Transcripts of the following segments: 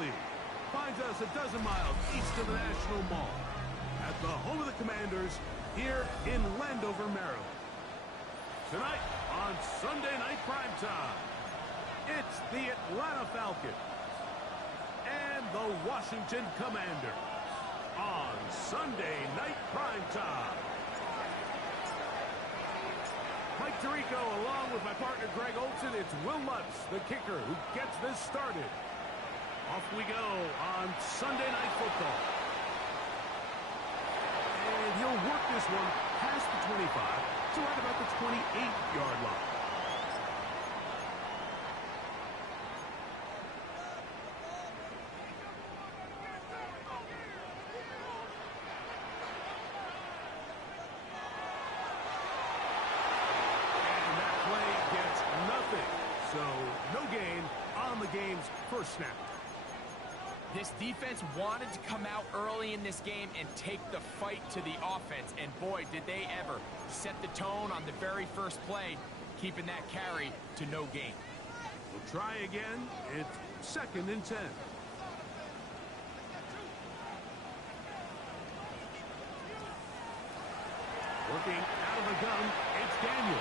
Valley finds us a dozen miles east of the National Mall at the home of the Commanders here in Landover, Maryland. Tonight on Sunday Night Primetime, it's the Atlanta Falcons and the Washington Commanders on Sunday Night Primetime. Mike Tirico along with my partner Greg Olson. It's Will Lutz, the kicker, who gets this started. Off we go on Sunday Night Football. And he'll work this one past the 25 to right about the 28-yard line. So, no gain on the game's first snap. This defense wanted to come out early in this game and take the fight to the offense. And boy, did they ever set the tone on the very first play, keeping that carry to no gain. We'll try again. It's 2nd and 10. Working out of the gun, it's Daniel.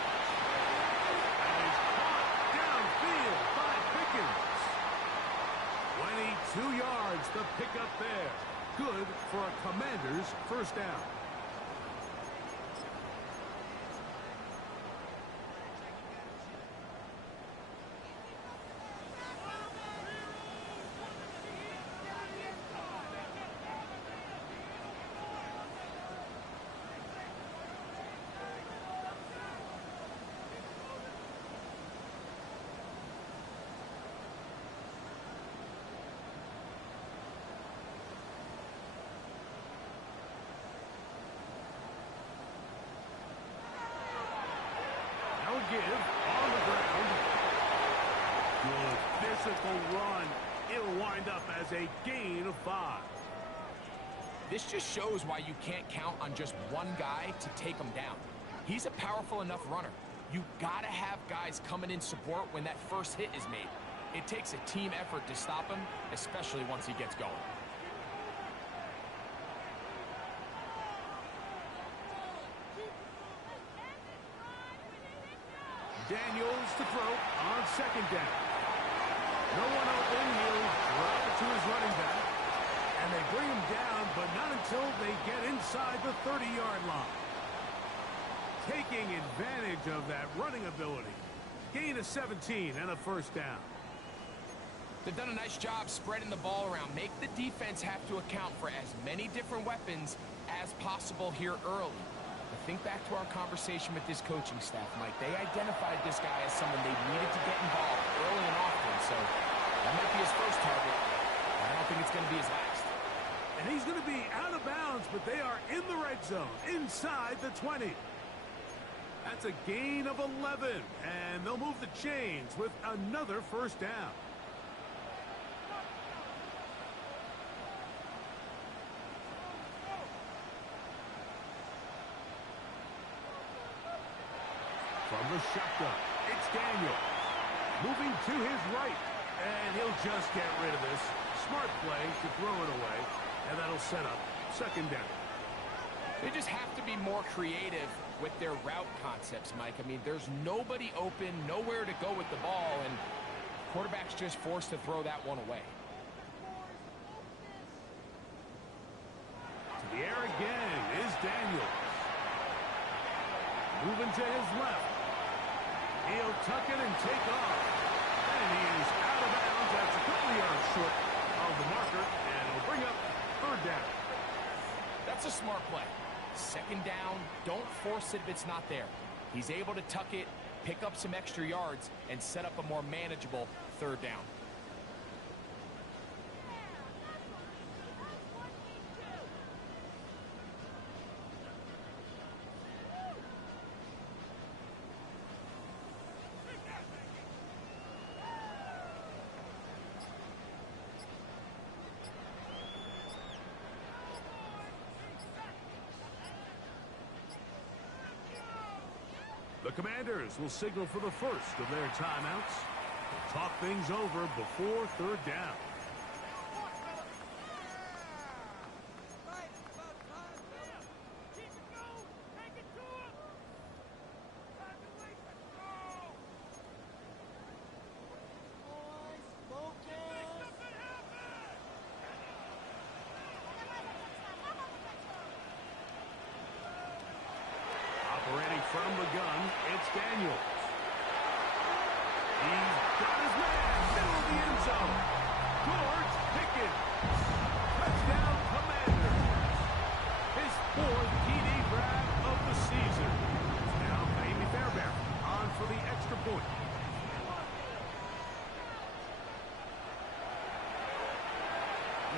22 yards, the pickup there. Good for a Commanders first down. Give on the ground. Good physical run. It'll wind up as a gain of 5. This just shows why you can't count on just one guy to take him down. He's a powerful enough runner. You gotta have guys coming in support when that first hit is made. It takes a team effort to stop him, especially once he gets going. Daniels to throw on 2nd down. No one open. He'll drop it to his running back. And they bring him down, but not until they get inside the 30-yard line. Taking advantage of that running ability. Gain of 17 and a first down. They've done a nice job spreading the ball around. Make the defense have to account for as many different weapons as possible here early. Think back to our conversation with this coaching staff, Mike. They identified this guy as someone they needed to get involved early and often, so that might be his first target. I don't think it's going to be his last. And he's going to be out of bounds, but they are in the red zone, inside the 20. That's a gain of 11, and they'll move the chains with another first down. From the shotgun, it's Daniel. Moving to his right, and he'll just get rid of this. Smart play to throw it away, and that'll set up 2nd down. They just have to be more creative with their route concepts, Mike. I mean, there's nobody open, nowhere to go with the ball, and quarterback's just forced to throw that one away. To the air again is Daniels. Moving to his left. He'll tuck it and take off. And he is out of bounds. That's a couple yards short of the marker. And it'll bring up 3rd down. That's a smart play. 2nd down, don't force it if it's not there. He's able to tuck it, pick up some extra yards, and set up a more manageable 3rd down. The Commanders will signal for the first of their timeouts. Talk things over before 3rd down.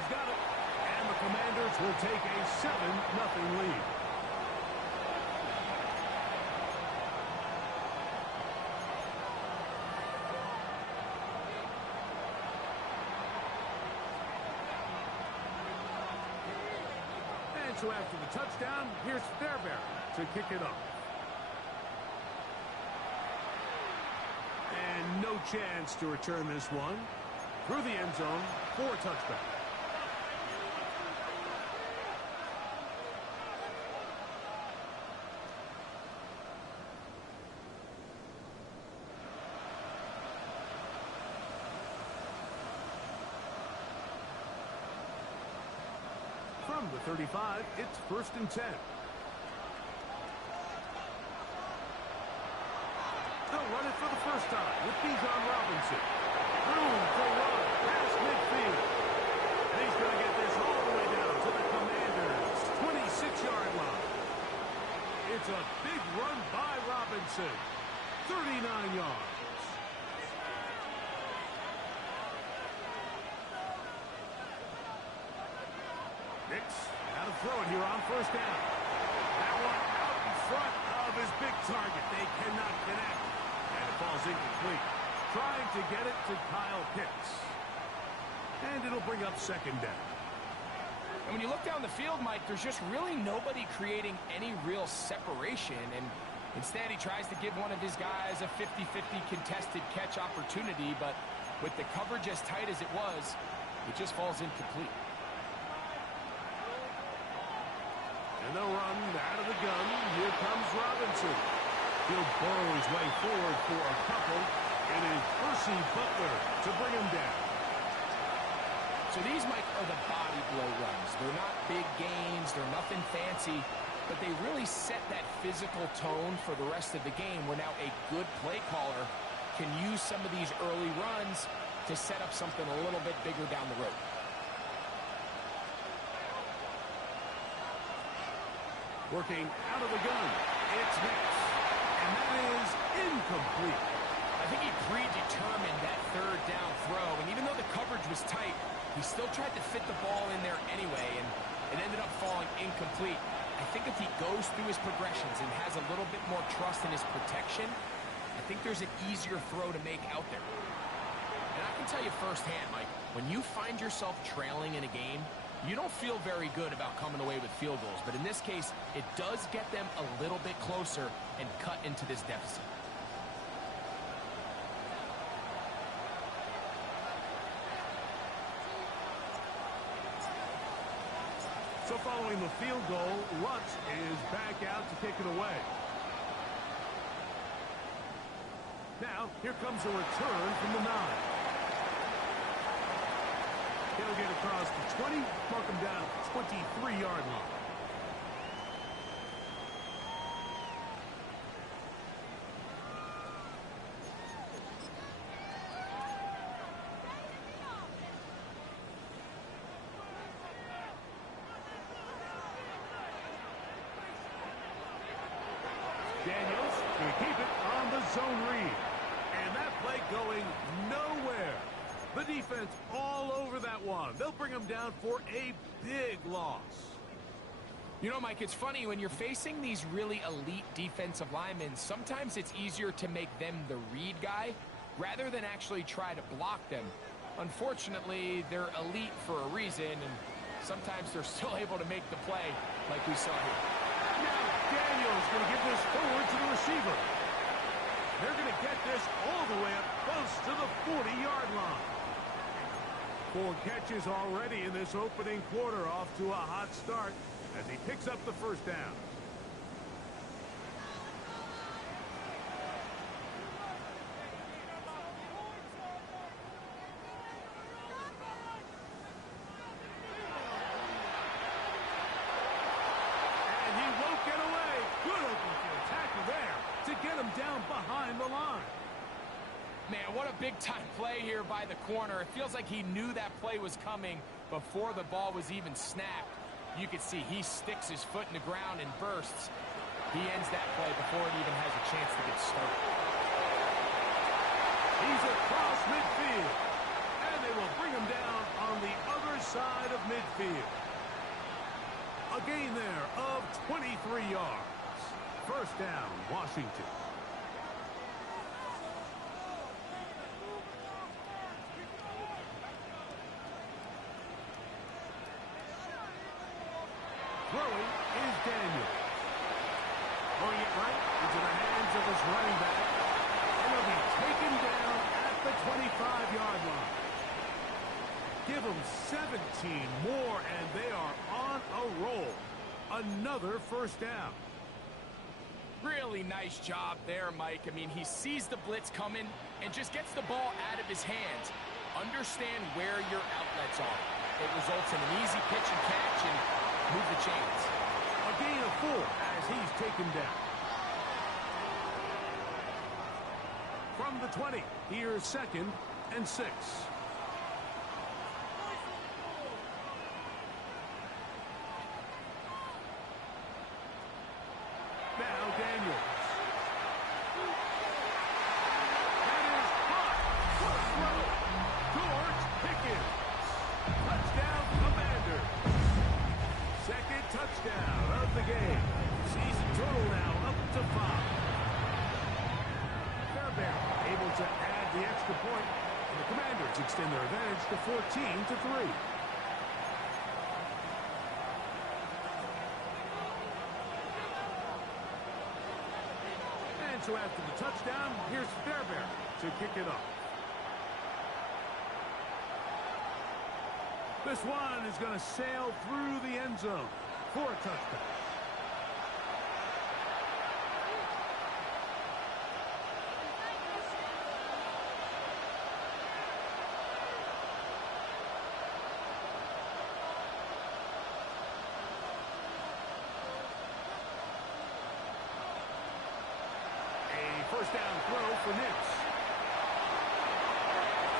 He's got it. And the Commanders will take a 7-0 lead. And so after the touchdown, here's Fairbairn to kick it off. And no chance to return this one. Through the end zone for a touchback. From the 35, it's 1st and 10. They'll run it for the first time with Bijan Robinson. Room for run past midfield. And he's going to get this all the way down to the Commanders' 26-yard line. It's a big run by Robinson. 39 yards. Nix out to throw it here on 1st down. That one out in front of his big target. They cannot connect. And it falls incomplete. Trying to get it to Kyle Pitts. And it'll bring up 2nd down. And when you look down the field, Mike, there's just really nobody creating any real separation. And instead, he tries to give one of his guys a 50-50 contested catch opportunity. But with the coverage as tight as it was, it just falls incomplete. And they'll run out of the gun. Here comes Robinson. He'll burrow his way forward for a couple. It is Percy Butler to bring him down. So these, Mike, are the body blow runs. They're not big gains. They're nothing fancy. But they really set that physical tone for the rest of the game where now a good play caller can use some of these early runs to set up something a little bit bigger down the road. Working out of the gun. It's Nix. And that is incomplete. I think he predetermined that 3rd down throw. And even though the coverage was tight, he still tried to fit the ball in there anyway. And it ended up falling incomplete. I think if he goes through his progressions and has a little bit more trust in his protection, I think there's an easier throw to make out there. And I can tell you firsthand, Mike, when you find yourself trailing in a game, you don't feel very good about coming away with field goals. But in this case, it does get them a little bit closer and cut into this deficit. So following the field goal, Lutz is back out to kick it away. Now, here comes a return from the 9. He'll get across the 20, mark him down at the 23-yard line. Daniels going to keep it on the zone read. And that play going nowhere. The defense all over that one. They'll bring him down for a big loss. You know, Mike, it's funny, when you're facing these really elite defensive linemen, sometimes it's easier to make them the read guy rather than actually try to block them. Unfortunately, they're elite for a reason, and sometimes they're still able to make the play like we saw here. Now Daniels going to give this forward to the receiver. They're going to get this all the way up close to the 40-yard line. 4 catches already in this opening quarter, off to a hot start as he picks up the 1st down. And he won't get away. Good open field tackle there to get him down behind the line. Man, what a big-time play here by the corner. It feels like he knew that play was coming before the ball was even snapped. You can see he sticks his foot in the ground and bursts. He ends that play before it even has a chance to get started. He's across midfield. And they will bring him down on the other side of A gain there of 23 yards. First down, Washington. Throwing is Daniels. Throwing it right into the hands of his running back. And he'll be taken down at the 25-yard line. Give them 17 more, and they are on a roll. Another first down. Really nice job there, Mike. I mean, he sees the blitz coming and just gets the ball out of his hands. Understand where your outlets are. It results in an easy pitch and catch and move the chains. A gain of 4 as he's taken down. From the 20, here's 2nd and 6. Now Daniels. That is hot. What a throw. George Pickens. Touchdown, Commanders. Second touchdown of the game. Season total now up to 5. Fairbairn able to add the extra point, and the Commanders extend their advantage to 14-3. And so after the touchdown, here's Fairbairn to kick it off. This one is going to sail through the end zone for a touchdown. First down throw for Nix.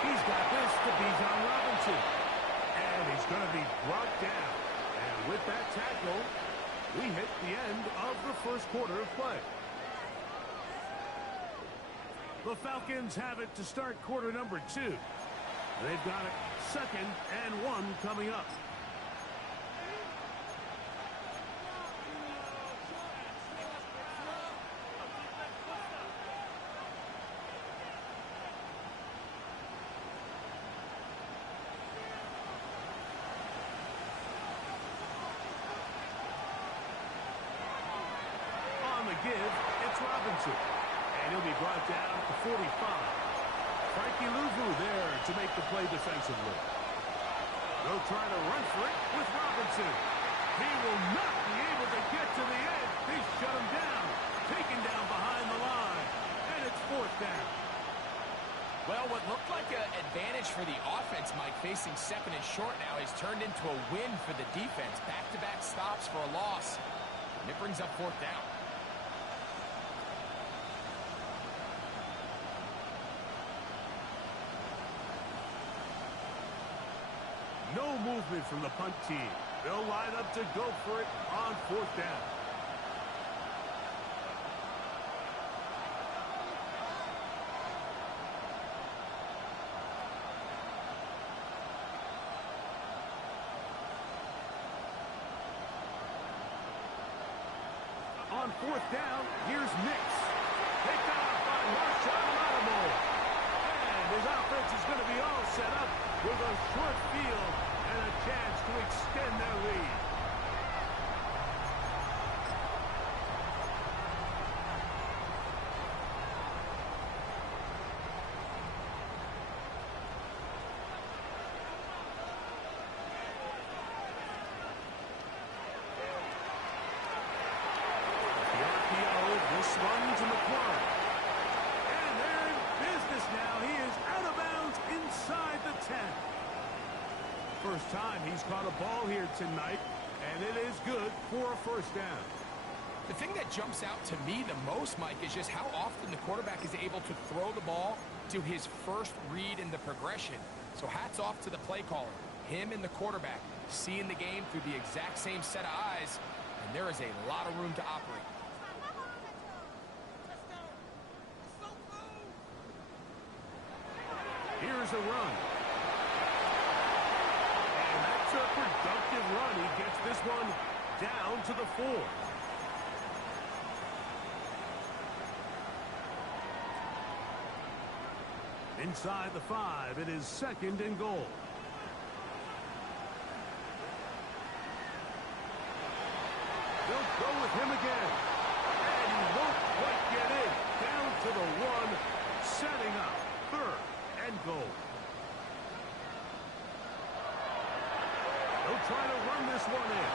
He's got this to Bijan Robinson. And he's going to be brought down. And with that tackle, we hit the end of the first quarter of play. The Falcons have it to start quarter number 2. They've got it 2nd and 1 coming up. Give, it's Robinson, and he'll be brought down at the 45. Frankie Louvu there to make the play defensively. They'll try to run for it with Robinson. He will not be able to get to the edge. They shut him down, taken down behind the line, and it's 4th down. Well, what looked like an advantage for the offense, Mike, facing 2nd and short now, has turned into a win for the defense. Back-to-back stops for a loss, and it brings up 4th down. No movement from the punt team. They'll line up to go for it on 4th down. On 4th down, here's Nix. Picked off by Marshawn Lattimore. And his offense is going to be all set up with a short field and a chance to extend their lead. The RPO, this one to McLaurin. And they're in business now. He is out of bounds inside the 10. First time he's caught a ball here tonight, and it is good for a first down. The thing that jumps out to me the most, Mike, is just how often the quarterback is able to throw the ball to his first read in the progression. So hats off to the play caller. Him and the quarterback seeing the game through the exact same set of eyes, and there is a lot of room to operate. Here's a run. And that's a productive run. He gets this one down to the 4. Inside the 5, it is 2nd and goal. They'll go with him again. And he won't quite get in. Down to the 1, setting up 3rd and goal. They'll try to run this one in.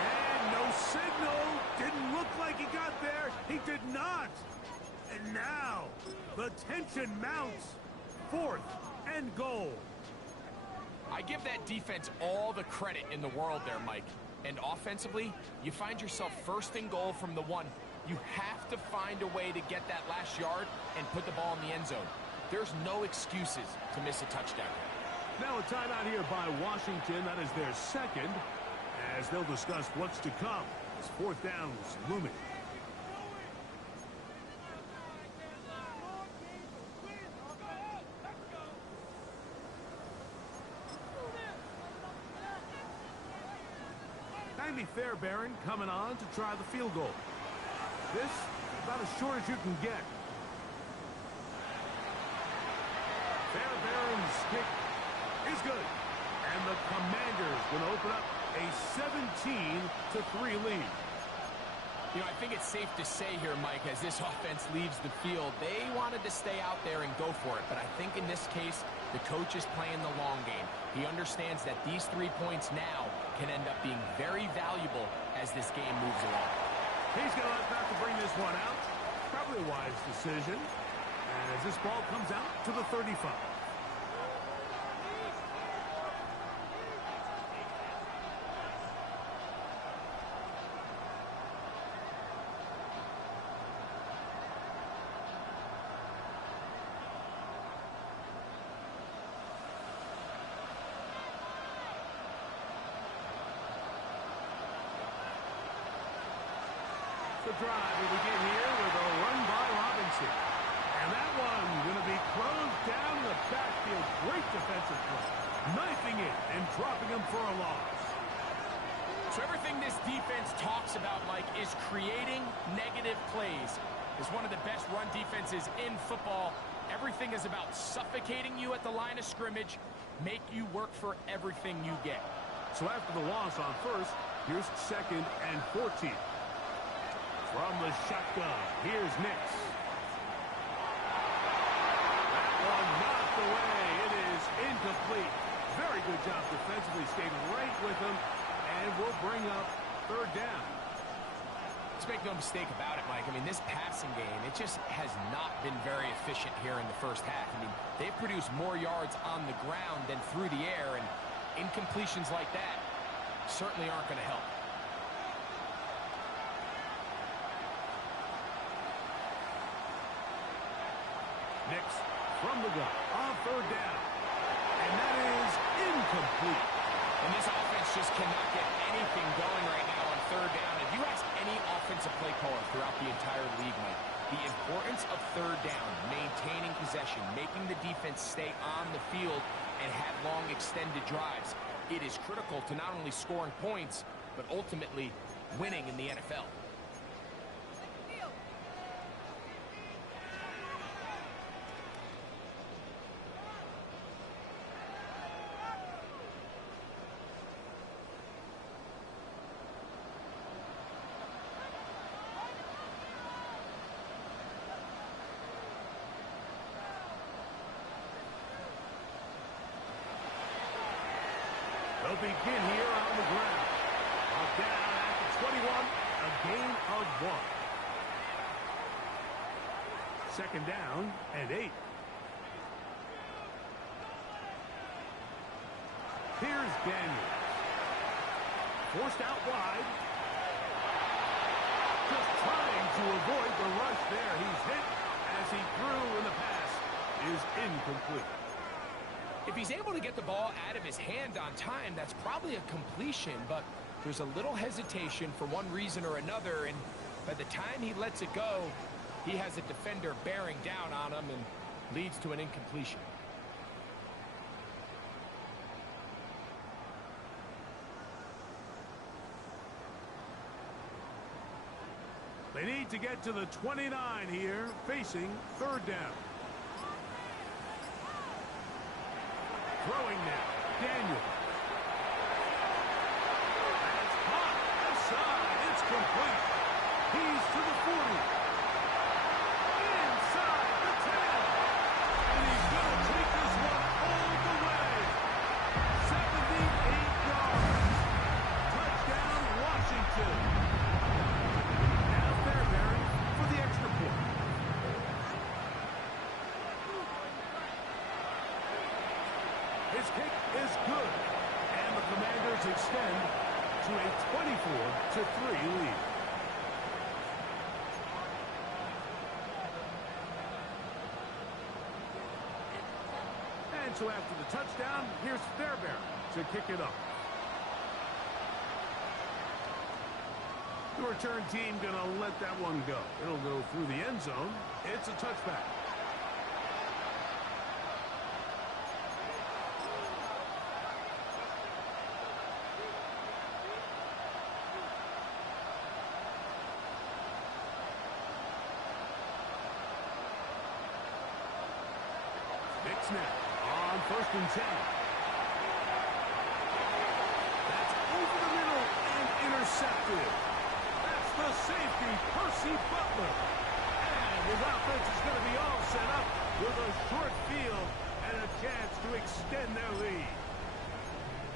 And no signal. Didn't look like he got there. He did not. And now the tension mounts. 4th and goal. I give that defense all the credit in the world there, Mike. And offensively, you find yourself 1st and goal from the 1. You have to find a way to get that last yard and put the ball in the end zone. There's no excuses to miss a touchdown. Now a timeout here by Washington. That is their 2nd, as they'll discuss what's to come as 4th down is looming. Andy Fairbairn coming on to try the field goal. This about as short as you can get. Fairbairn's kick is good. And the Commanders going to open up a 17-3 lead. You know, I think it's safe to say here, Mike, as this offense leaves the field, they wanted to stay out there and go for it. But I think in this case, the coach is playing the long game. He understands that these 3 points now can end up being very valuable as this game moves along. He's going to opt out to bring this one out. Probably a wise decision as this ball comes out to the 35. The drive will begin here with a run by Robinson. And that one going to be closed down in the backfield. Great defensive play. Knifing it and dropping him for a loss. So everything this defense talks about, Mike, is creating negative plays. It's one of the best run defenses in football. Everything is about suffocating you at the line of scrimmage, make you work for everything you get. So after the loss on 1st, here's 2nd and 14. From the shotgun, here's Nix. That one knocked away. It is incomplete. Very good job defensively, stayed right with him, and will bring up 3rd down. Let's make no mistake about it, Mike. I mean, this passing game, it just has not been very efficient here in the 1st half. I mean, they've produced more yards on the ground than through the air, and incompletions like that certainly aren't going to help. Nix from the gun on 3rd down. And that is incomplete. And this offense just cannot get anything going right now on 3rd down. If you ask any offensive play caller throughout the entire league, Mike, the importance of 3rd down, maintaining possession, making the defense stay on the field and have long extended drives, it is critical to not only scoring points, but ultimately winning in the NFL. They'll begin here on the ground. Ball down at the 21, a gain of 1. 2nd down and 8. Here's Daniels. Forced out wide. Just trying to avoid the rush there. He's hit as he threw, and the pass is incomplete. If he's able to get the ball out of his hand on time, that's probably a completion, but there's a little hesitation for one reason or another, and by the time he lets it go, he has a defender bearing down on him and leads to an incompletion. They need to get to the 29 here, facing third down. Throwing now, Daniel. That's caught outside. It's complete. He's to the 40. Inside the 10. And he's going to take this one all the way. 78 yards. Touchdown, Washington. Now Fairbairn for the extra point. His kick is good. And the Commanders extend to a 24-3 lead. And so after the touchdown, here's Fairbairn to kick it up. The return team going to let that one go. It'll go through the end zone. It's a touchback. Nick Snap on 1st and 10. That's over the middle and intercepted. That's the safety, Percy Butler. And his offense is going to be all set up with a short field and a chance to extend their lead.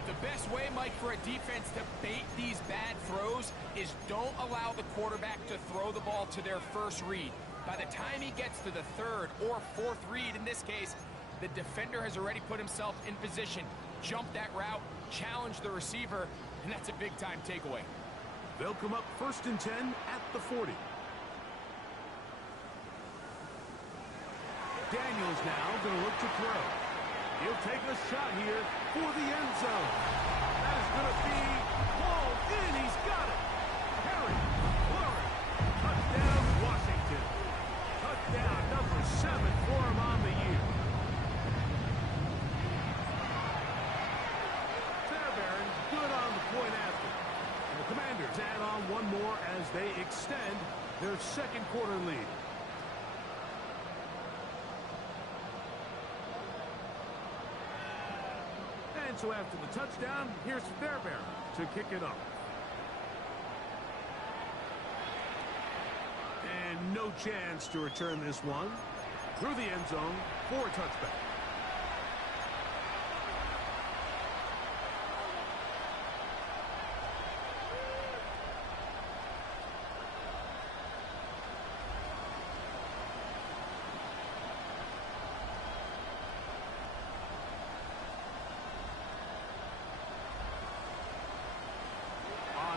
The best way, Mike, for a defense to bait these bad throws is don't allow the quarterback to throw the ball to their first read. By the time he gets to the third or fourth read, in this case, the defender has already put himself in position, jump that route, challenge the receiver, and that's a big-time takeaway. They'll come up 1st and 10 at the 40. Daniels now going to look to throw. He'll take a shot here for the end zone. That is going to be hauled in. He's got it. Perry, Flurry, touchdown, Washington. Touchdown number 7 for him on the year. Fairbairn good on the point after. And the Commanders add on one more as they extend their second quarter lead. And so after the touchdown, here's Fairbairn to kick it up. And no chance to return this one. Through the end zone for a touchback.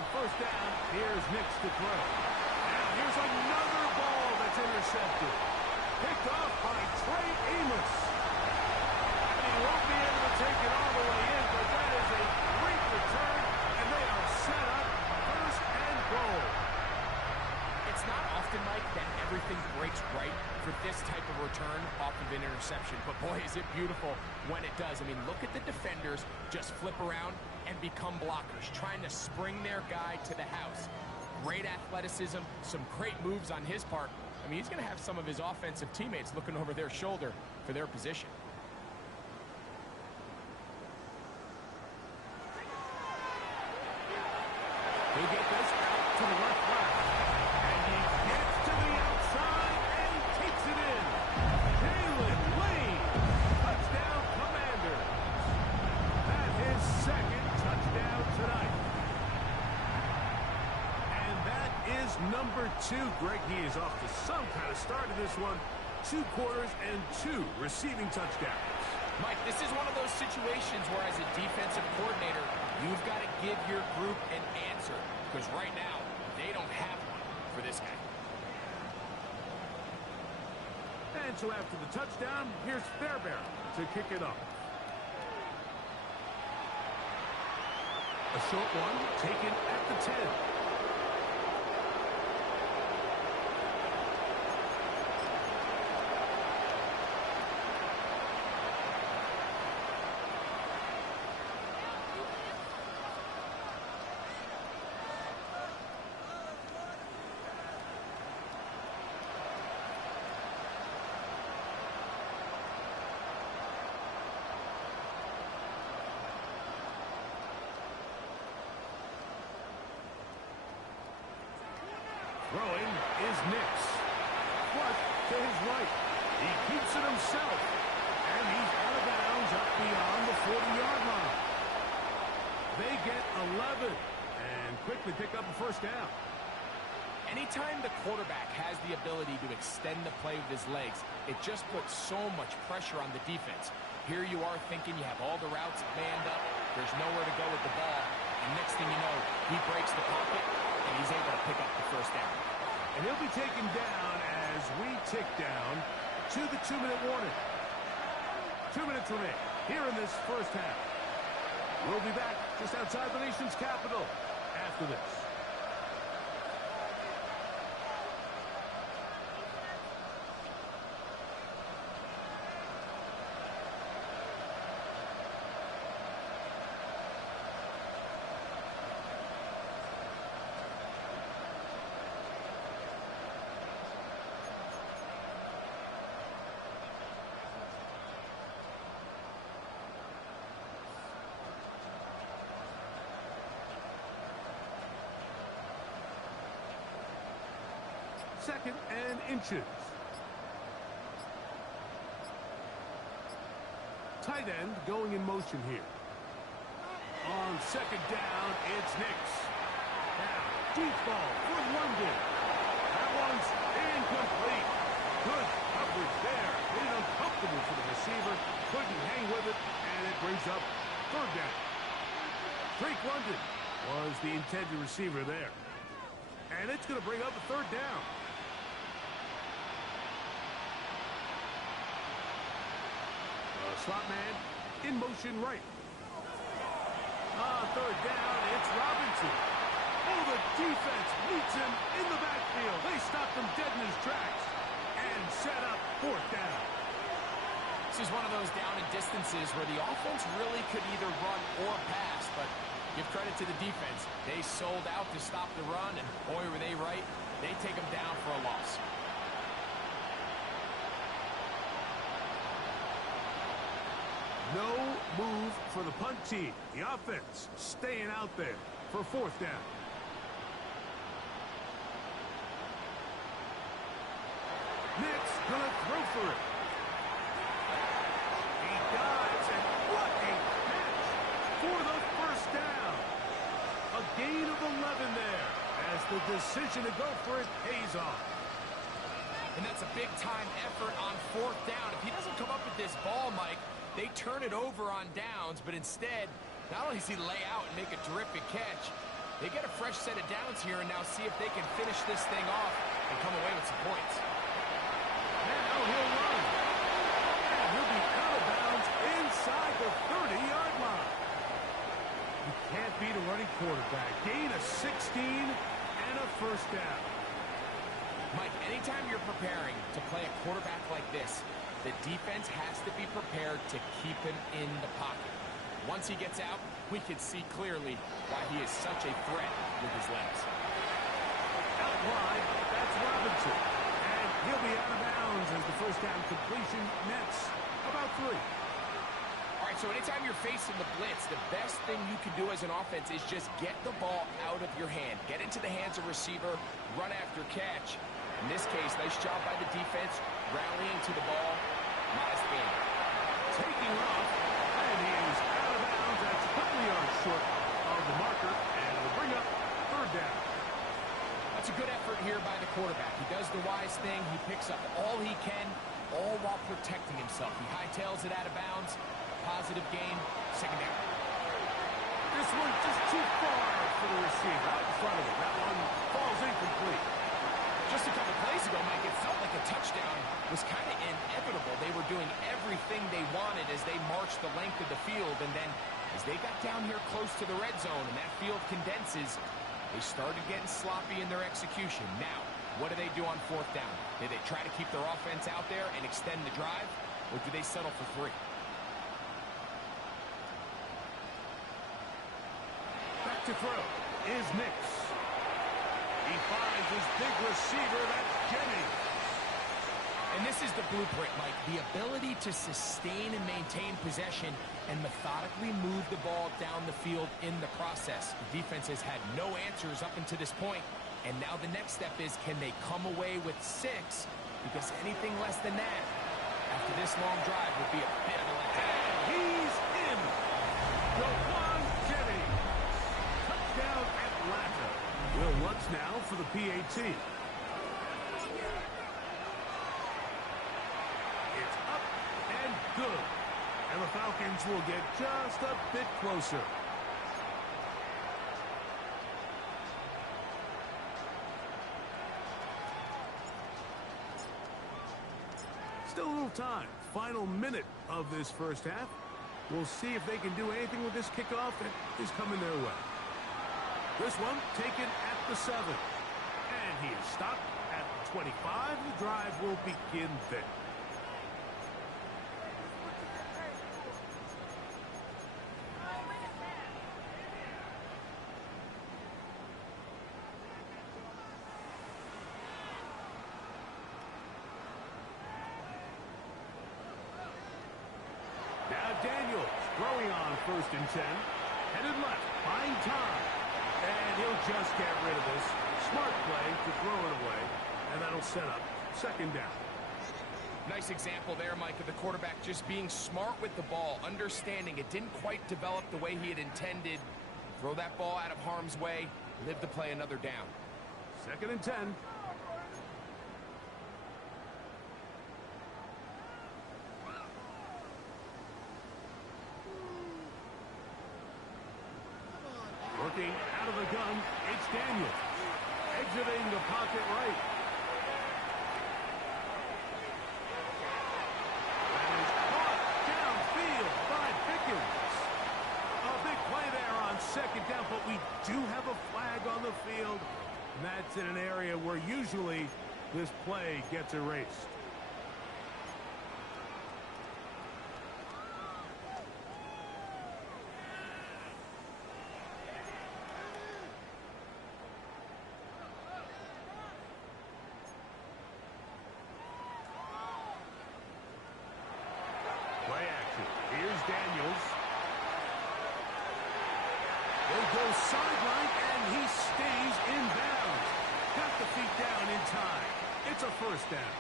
First down, here's Nix to throw. And here's another ball that's intercepted. Picked off by Trey Amos. And he won't be able to take it all the way in, but that is a great return, and they are set up 1st and goal. It's not often, Mike, that everything breaks right for this type of return off of an interception, but boy, is it beautiful when it does. I mean, look at the defenders just flip around and become blockers, trying to spring their guy to the house. Great athleticism, some great moves on his part. I mean, he's going to have some of his offensive teammates looking over their shoulder for their position. He'll get this out to the left. And he gets to the outside and takes it in. Jalen Lane, touchdown Commanders. That's his second touchdown tonight. And that is number 2. Greg, he is off to some kind of start in this one. 2 quarters and 2 receiving touchdowns. Mike, this is one of those situations where as a defensive coordinator, you've got to give your group an answer. Because right now, they don't have one for this guy. And so after the touchdown, here's Fairbairn to kick it up. A short one taken at the 10. Throwing is Nix. Flush to his right. He keeps it himself. And he's out of bounds up beyond the 40-yard line. They get 11 and quickly pick up a first down. Anytime the quarterback has the ability to extend the play with his legs, it just puts so much pressure on the defense. Here you are thinking you have all the routes manned up, there's nowhere to go with the ball, and next thing you know, he breaks the pocket, and he's able to pick up the first down. And he'll be taken down as we tick down to the 2-minute warning. 2 minutes remain here in this first half. We'll be back just outside the nation's capital after this. Second and inches. Tight end going in motion here. On second down, it's Nix. Now, deep ball for London. That one's incomplete. Good coverage there. Made it uncomfortable for the receiver. Couldn't hang with it, and it brings up third down. Drake London was the intended receiver there. And it's going to bring up a third down. Slot man in motion right. Third down, it's Robinson. Oh, the defense meets him in the backfield. They stopped him dead in his tracks and set up fourth down. This is one of those down and distances where the offense really could either run or pass, but give credit to the defense. They sold out to stop the run, and boy, were they right. They take them down for a loss. No move for the punt team. The offense staying out there for fourth down. Nix gonna throw for it. He dives, and what a catch for the first down. A gain of 11 there as the decision to go for it pays off. And that's a big-time effort on fourth down. If he doesn't come up with this ball, Mike, they turn it over on downs, but instead, not only does he lay out and make a terrific catch, they get a fresh set of downs here and now see if they can finish this thing off and come away with some points. Now he'll run. And he'll be out of bounds inside the 30-yard line. You can't beat a running quarterback. Gain of 16 and a first down. Mike, anytime you're preparing to play a quarterback like this, the defense has to be prepared to keep him in the pocket. Once he gets out, we can see clearly why he is such a threat with his legs. Out wide, that's Robinson. And he'll be out of bounds as the first down completion nets about 3. All right, so anytime you're facing the blitz, the best thing you can do as an offense is just get the ball out of your hand. Get into the hands of receiver, run after catch. In this case, nice job by the defense, rallying to the ball. Modest game. Taking off, and he is out of bounds. That's a couple yards short of the marker, and it'll bring up third down. That's a good effort here by the quarterback. He does the wise thing. He picks up all he can, all while protecting himself. He hightails it out of bounds. Positive gain. Second down. This one just too far for the receiver. Out in front of him. That one falls incomplete. Just a couple plays ago, Mike, it felt like a touchdown was kind of inevitable. They were doing everything they wanted as they marched the length of the field, and then as they got down here close to the red zone and that field condenses, they started getting sloppy in their execution. Now, what do they do on fourth down? Do they try to keep their offense out there and extend the drive, or do they settle for 3? Back to throw is Nix. He finds his big receiver, that's Jennings. And this is the blueprint, Mike. The ability to sustain and maintain possession and methodically move the ball down the field in the process. The defense has had no answers up until this point, And now the next step is, can they come away with 6? Because anything less than that, after this long drive, would be a bit of a letdown. And he's in. Jawan Jennings. Touchdown Atlanta. Will Lutz now for the PAT. It's up and good. And the Falcons will get just a bit closer. Still a little time. Final minute of this first half. We'll see if they can do anything with this kickoff that is coming their way. This one taken at the 7. And he is stopped at the 25. The drive will begin there. Daniels throwing on 1st and 10. Headed left, buying time. And he'll just get rid of this. Smart play to throw it away. And that'll set up 2nd down. Nice example there, Mike, of the quarterback just being smart with the ball, understanding it didn't quite develop the way he had intended. Throw that ball out of harm's way, live to play another down. 2nd and 10. Working out of the gun, it's Daniels. Exiting the pocket right. That is caught downfield by Pickens. A big play there on 2nd down, but we do have a flag on the field. And that's in an area where usually this play gets erased. Play action. Here's Daniels. They go sideline, and he stays in bounds. Got the feet down in time. It's a 1st down.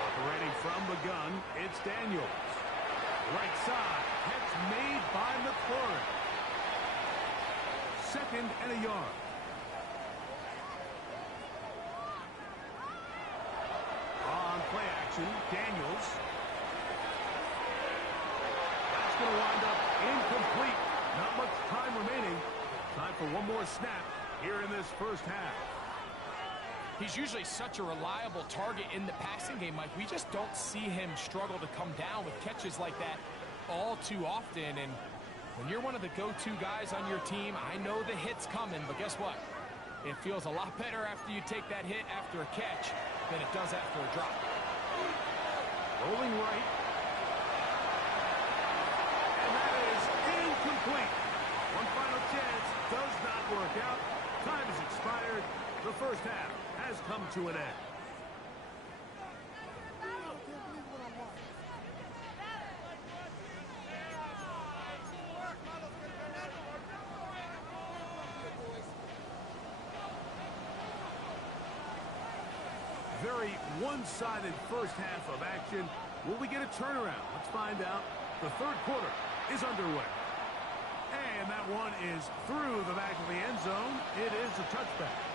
Operating from the gun, it's Daniels. Right side, catch made by McLaurin. 2nd and a yard. On play action, Daniels. That's going to wind up incomplete. Not much time remaining. Time for one more snap here in this first half. He's usually such a reliable target in the passing game, Mike. We just don't see him struggle to come down with catches like that all too often. And when you're one of the go-to guys on your team, I know the hit's coming, but guess what? It feels a lot better after you take that hit after a catch than it does after a drop. Rolling right. And that is incomplete. One final chance does not work out. Time has expired. The first half has come to an end. Very one-sided first half of action. Will we get a turnaround? Let's find out. The 3rd quarter is underway. And that one is through the back of the end zone. It is a touchback.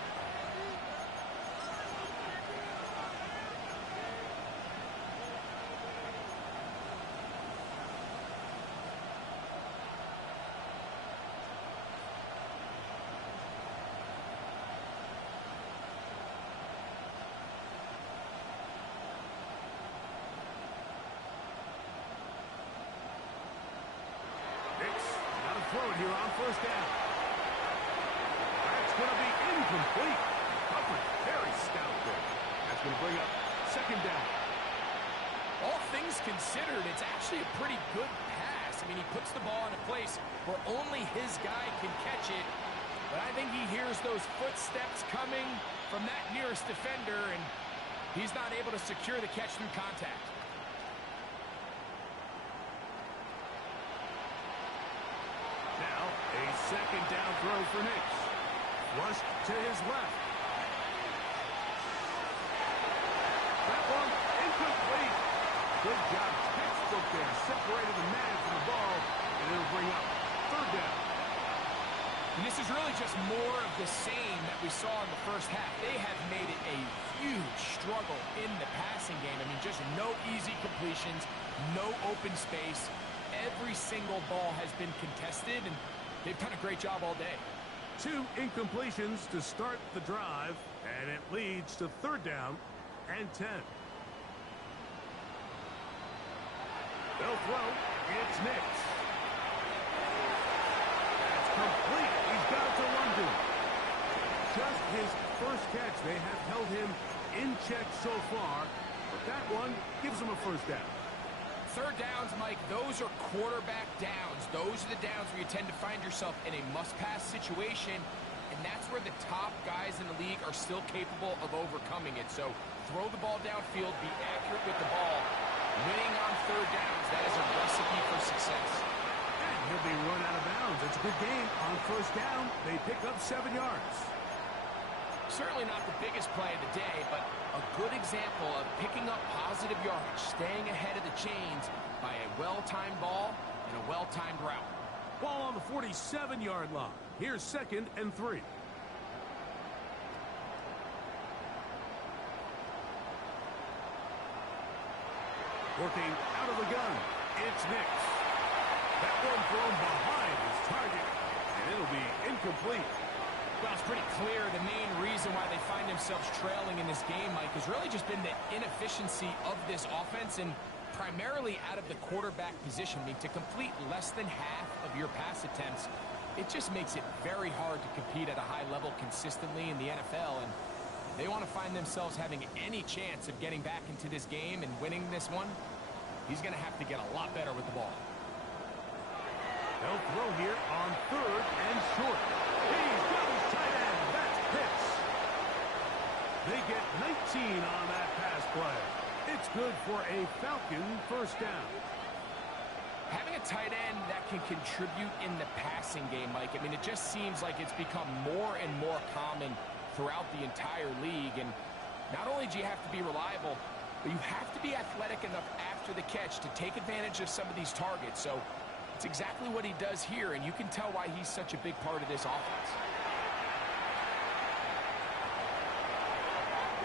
Throw it here on 1st down. That's going to be incomplete. Coverage very stout there. That's going to bring up 2nd down. All things considered, it's actually a pretty good pass. I mean, he puts the ball in a place where only his guy can catch it. But I think he hears those footsteps coming from that nearest defender, and He's not able to secure the catch through contact. Now, a second down throw for Nix. Flushed to his left. That one incomplete. Good job. Textbook there. Separated the man from the ball, and it'll bring up third down. And this is really just more of the same that we saw in the first half. They have made it a huge struggle in the passing game. I mean, just no easy completions, no open space. Every single ball has been contested, and they've done a great job all day. 2 incompletions to start the drive, and it leads to third down and 10. They'll throw. It's Nix. That's complete. He's got it to London. Just his first catch. They have held him in check so far, but that one gives him a first down. Third downs, Mike, those are quarterback downs. Those are the downs where you tend to find yourself in a must-pass situation, and that's where the top guys in the league are still capable of overcoming it. So throw the ball downfield, be accurate with the ball. Winning on third downs, that is a recipe for success. And he'll be run out of bounds. It's a good game. On first down, they pick up 7 yards. Certainly not the biggest play of the day, but a good example of picking up positive yardage, staying ahead of the chains by a well-timed ball and a well-timed route. Ball on the 47-yard line. Here's 2nd and 3. Working out of the gun, it's Nix. That one thrown behind his target, and it'll be incomplete. Well, it's pretty clear the main reason why they find themselves trailing in this game, Mike, has really just been the inefficiency of this offense and primarily out of the quarterback position. I mean, to complete less than half of your pass attempts, it just makes it very hard to compete at a high level consistently in the NFL. And they want to find themselves having any chance of getting back into this game and winning this one. He's going to have to get a lot better with the ball. They'll throw here on 3rd and short. He's got his tight end. That's Pitts. They get 19 on that pass play. It's good for a Falcon first down. Having a tight end that can contribute in the passing game, Mike, I mean, it just seems like it's become more and more common throughout the entire league. And not only do you have to be reliable, but you have to be athletic enough after the catch to take advantage of some of these targets. So it's exactly what he does here, and you can tell why he's such a big part of this offense.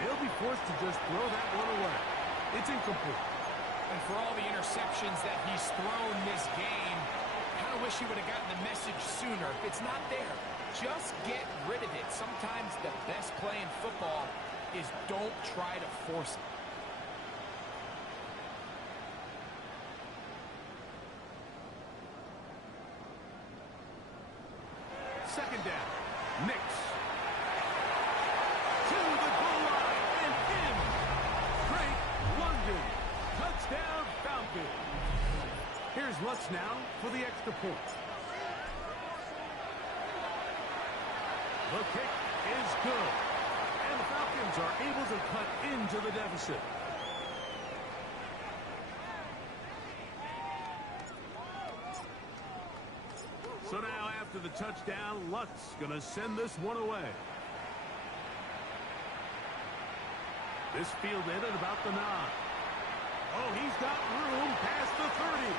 He'll be forced to just throw that one away. It's incomplete. And for all the interceptions that he's thrown this game, kind of wish he would have gotten the message sooner. If it's not there, just get rid of it. Sometimes the best play in football is don't try to force it. Second down. Nix. To the goal line and in. Great London. Touchdown Falcon. Here's Lutz now for the extra point. The kick is good. And the Falcons are able to cut into the deficit. So now after the touchdown, Lutz going to send this one away. This field in at about the 9. Oh, he's got room past the 30.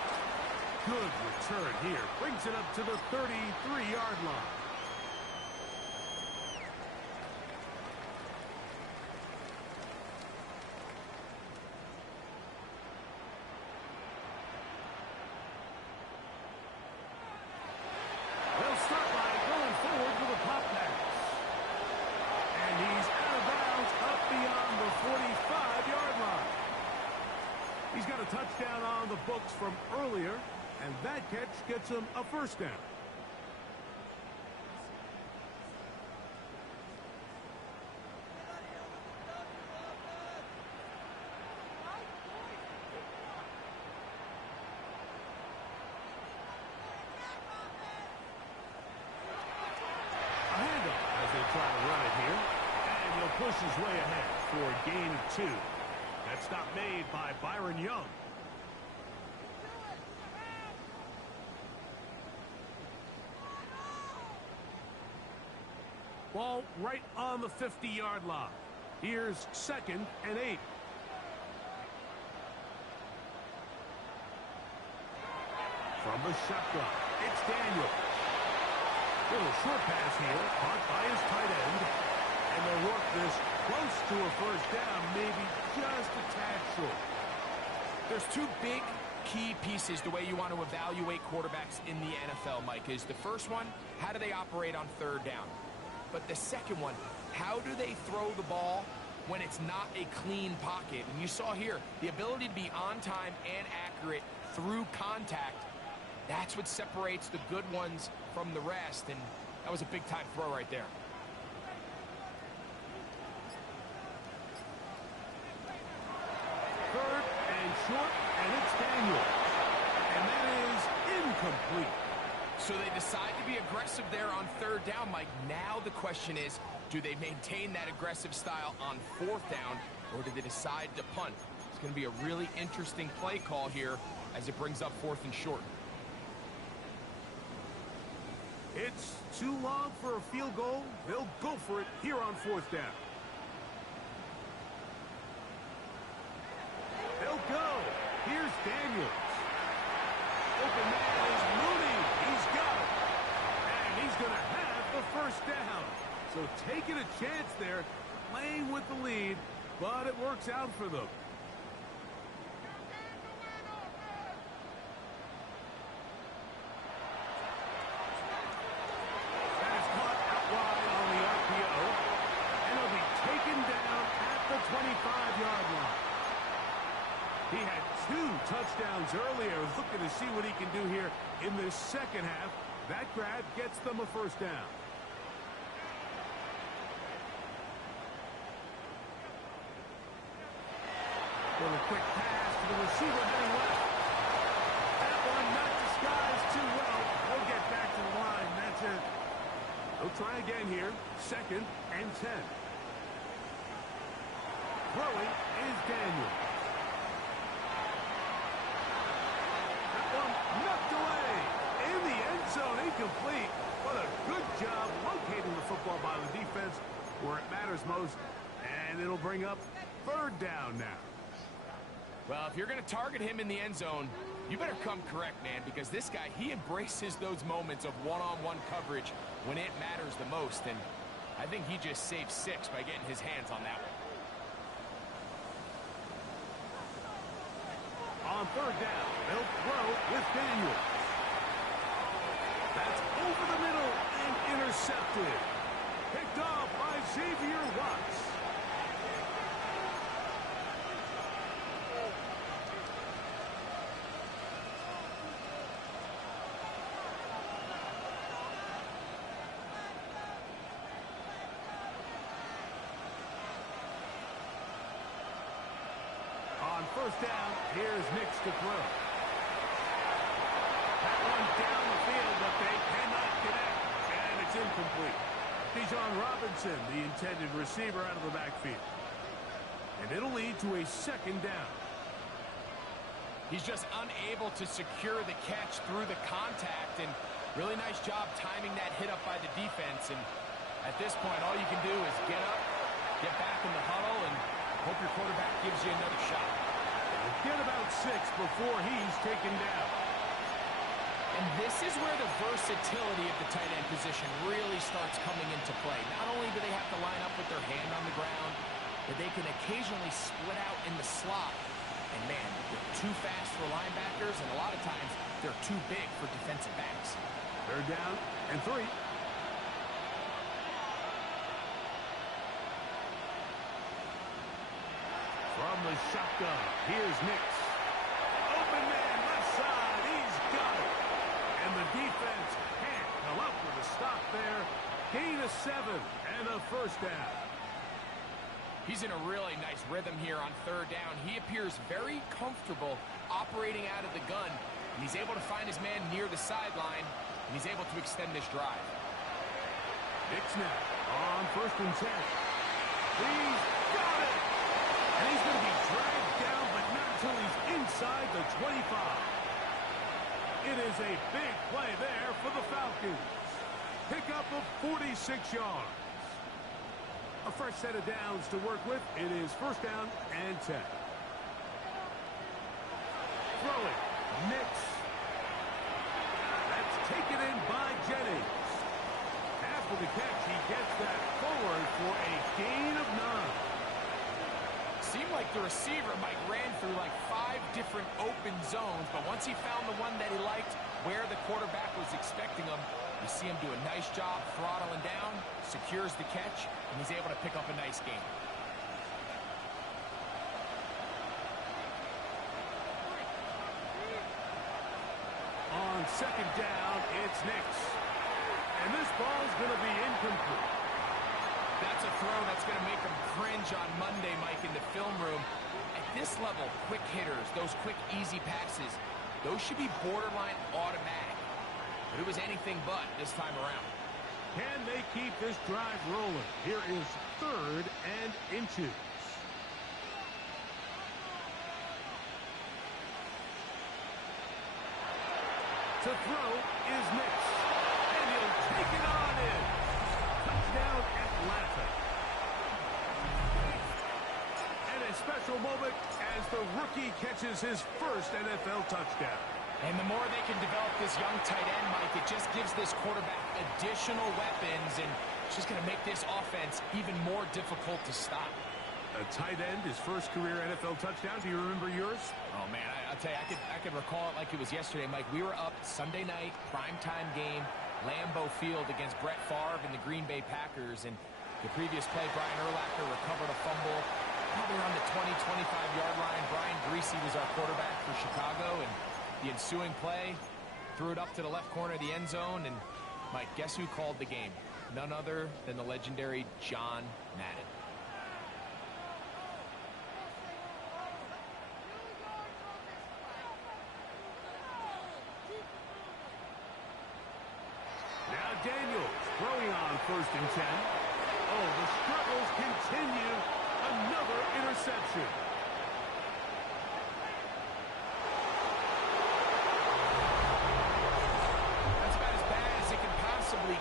Good return here. Brings it up to the 33-yard line. They'll start by going forward with a pop pass. And he's out of bounds up beyond the 45-yard line. He's got a touchdown on the books from earlier, and that catch gets him a first down. A handoff as they try to run it here, and he'll push his way ahead. for a gain of 2. That stop made by Byron Young. Ball right on the 50-yard line. Here's 2nd and 8. From the shotgun, it's Daniel. Little short pass here, caught by his tight end. And they'll work this close to a first down, maybe just a tad short. There's two big key pieces the way you want to evaluate quarterbacks in the NFL, Mike, is the first one, how do they operate on 3rd down? But the second one, how do they throw the ball when it's not a clean pocket? And you saw here, the ability to be on time and accurate through contact, that's what separates the good ones from the rest, and that was a big-time throw right there. Third and short, and it's Daniel. And that is incomplete. So they decide to be aggressive there on 3rd down, Mike. Now the question is, do they maintain that aggressive style on 4th down, or do they decide to punt? It's going to be a really interesting play call here as it brings up 4th and short. It's too long for a field goal. They'll go for it here on 4th down. They'll go. Here's Daniels. Open man is Mooney. He's got it. And he's going to have the first down. So taking a chance there, playing with the lead, but it works out for them. That is caught out wide on the RPO. And he'll be taken down at the 25-yard line. He had 2 touchdowns earlier, looking to see what he can do here in this second half. That grab gets them a first down. With a quick pass to the receiver heading left. That one not disguised too well. They'll get back to the line. That's it. They'll try again here. 2nd and 10. Throwing is Daniel. Knocked away in the end zone, incomplete. What a good job locating the football by the defense where it matters most, and it'll bring up 3rd down now. Well, if you're going to target him in the end zone, you better come correct, man, because this guy, he embraces those moments of one-on-one coverage when it matters the most, and I think he just saved 6 by getting his hands on that one. On 3rd down, they'll throw with Daniels. That's over the middle and intercepted. Picked off by Xavier Watts. On 1st down, here's Nix to throw. That one down the field, but they cannot connect, and it's incomplete. Bijan Robinson, the intended receiver, out of the backfield. And it'll lead to a 2nd down. He's just unable to secure the catch through the contact, and really nice job timing that hit up by the defense. And at this point, all you can do is get up, get back in the huddle, and hope your quarterback gives you another shot. Get about 6 before he's taken down. And this is where the versatility of the tight end position really starts coming into play. Not only do they have to line up with their hand on the ground, but they can occasionally split out in the slot. And man, they're too fast for linebackers, and a lot of times they're too big for defensive backs. 3rd down and 3. From the shotgun, here's Nix. Open man, left side, he's got it. And the defense can't come up with a stop there. Gain of 7 and a first down. He's in a really nice rhythm here on 3rd down. He appears very comfortable operating out of the gun. And he's able to find his man near the sideline, and he's able to extend this drive. Nix now on 1st and 10. He's got it. And he's going to be dragged down, but not until he's inside the 25. It is a big play there for the Falcons. Pickup of 46 yards. A fresh set of downs to work with. It is first down and 10. Throwing. Nix. That's taken in by Jennings. After the catch, he gets that forward for a gain of 9. Seemed like the receiver, Mike, ran through like 5 different open zones, but once he found the one that he liked, where the quarterback was expecting him, you see him do a nice job throttling down, secures the catch, and he's able to pick up a nice gain. On second down, it's Nix. And this ball's going to be incomplete. That's a throw that's going to make him cringe on Monday, Mike, in the film room. At this level, quick hitters, those quick, easy passes, those should be borderline automatic. But it was anything but this time around. Can they keep this drive rolling? Here is third and inches. To throw is Nix. And he'll take it on in. Touchdown, Atlanta. And a special moment as the rookie catches his first NFL touchdown. And the more they can develop this young tight end, Mike, it just gives this quarterback additional weapons, and it's just going to make this offense even more difficult to stop. A tight end, his first career NFL touchdown. Do you remember yours? Oh, man, I'll tell you, I could recall it like it was yesterday, Mike. We were up Sunday night, primetime game, Lambeau Field against Brett Favre and the Green Bay Packers. And the previous play, Brian Urlacher recovered a fumble probably around the 20, 25-yard line. Brian Greasy was our quarterback for Chicago, and the ensuing play, threw it up to the left corner of the end zone, and Mike, guess who called the game? None other than the legendary John Madden. Now Daniels throwing on first and 10. Oh, the struggles continue. Another interception.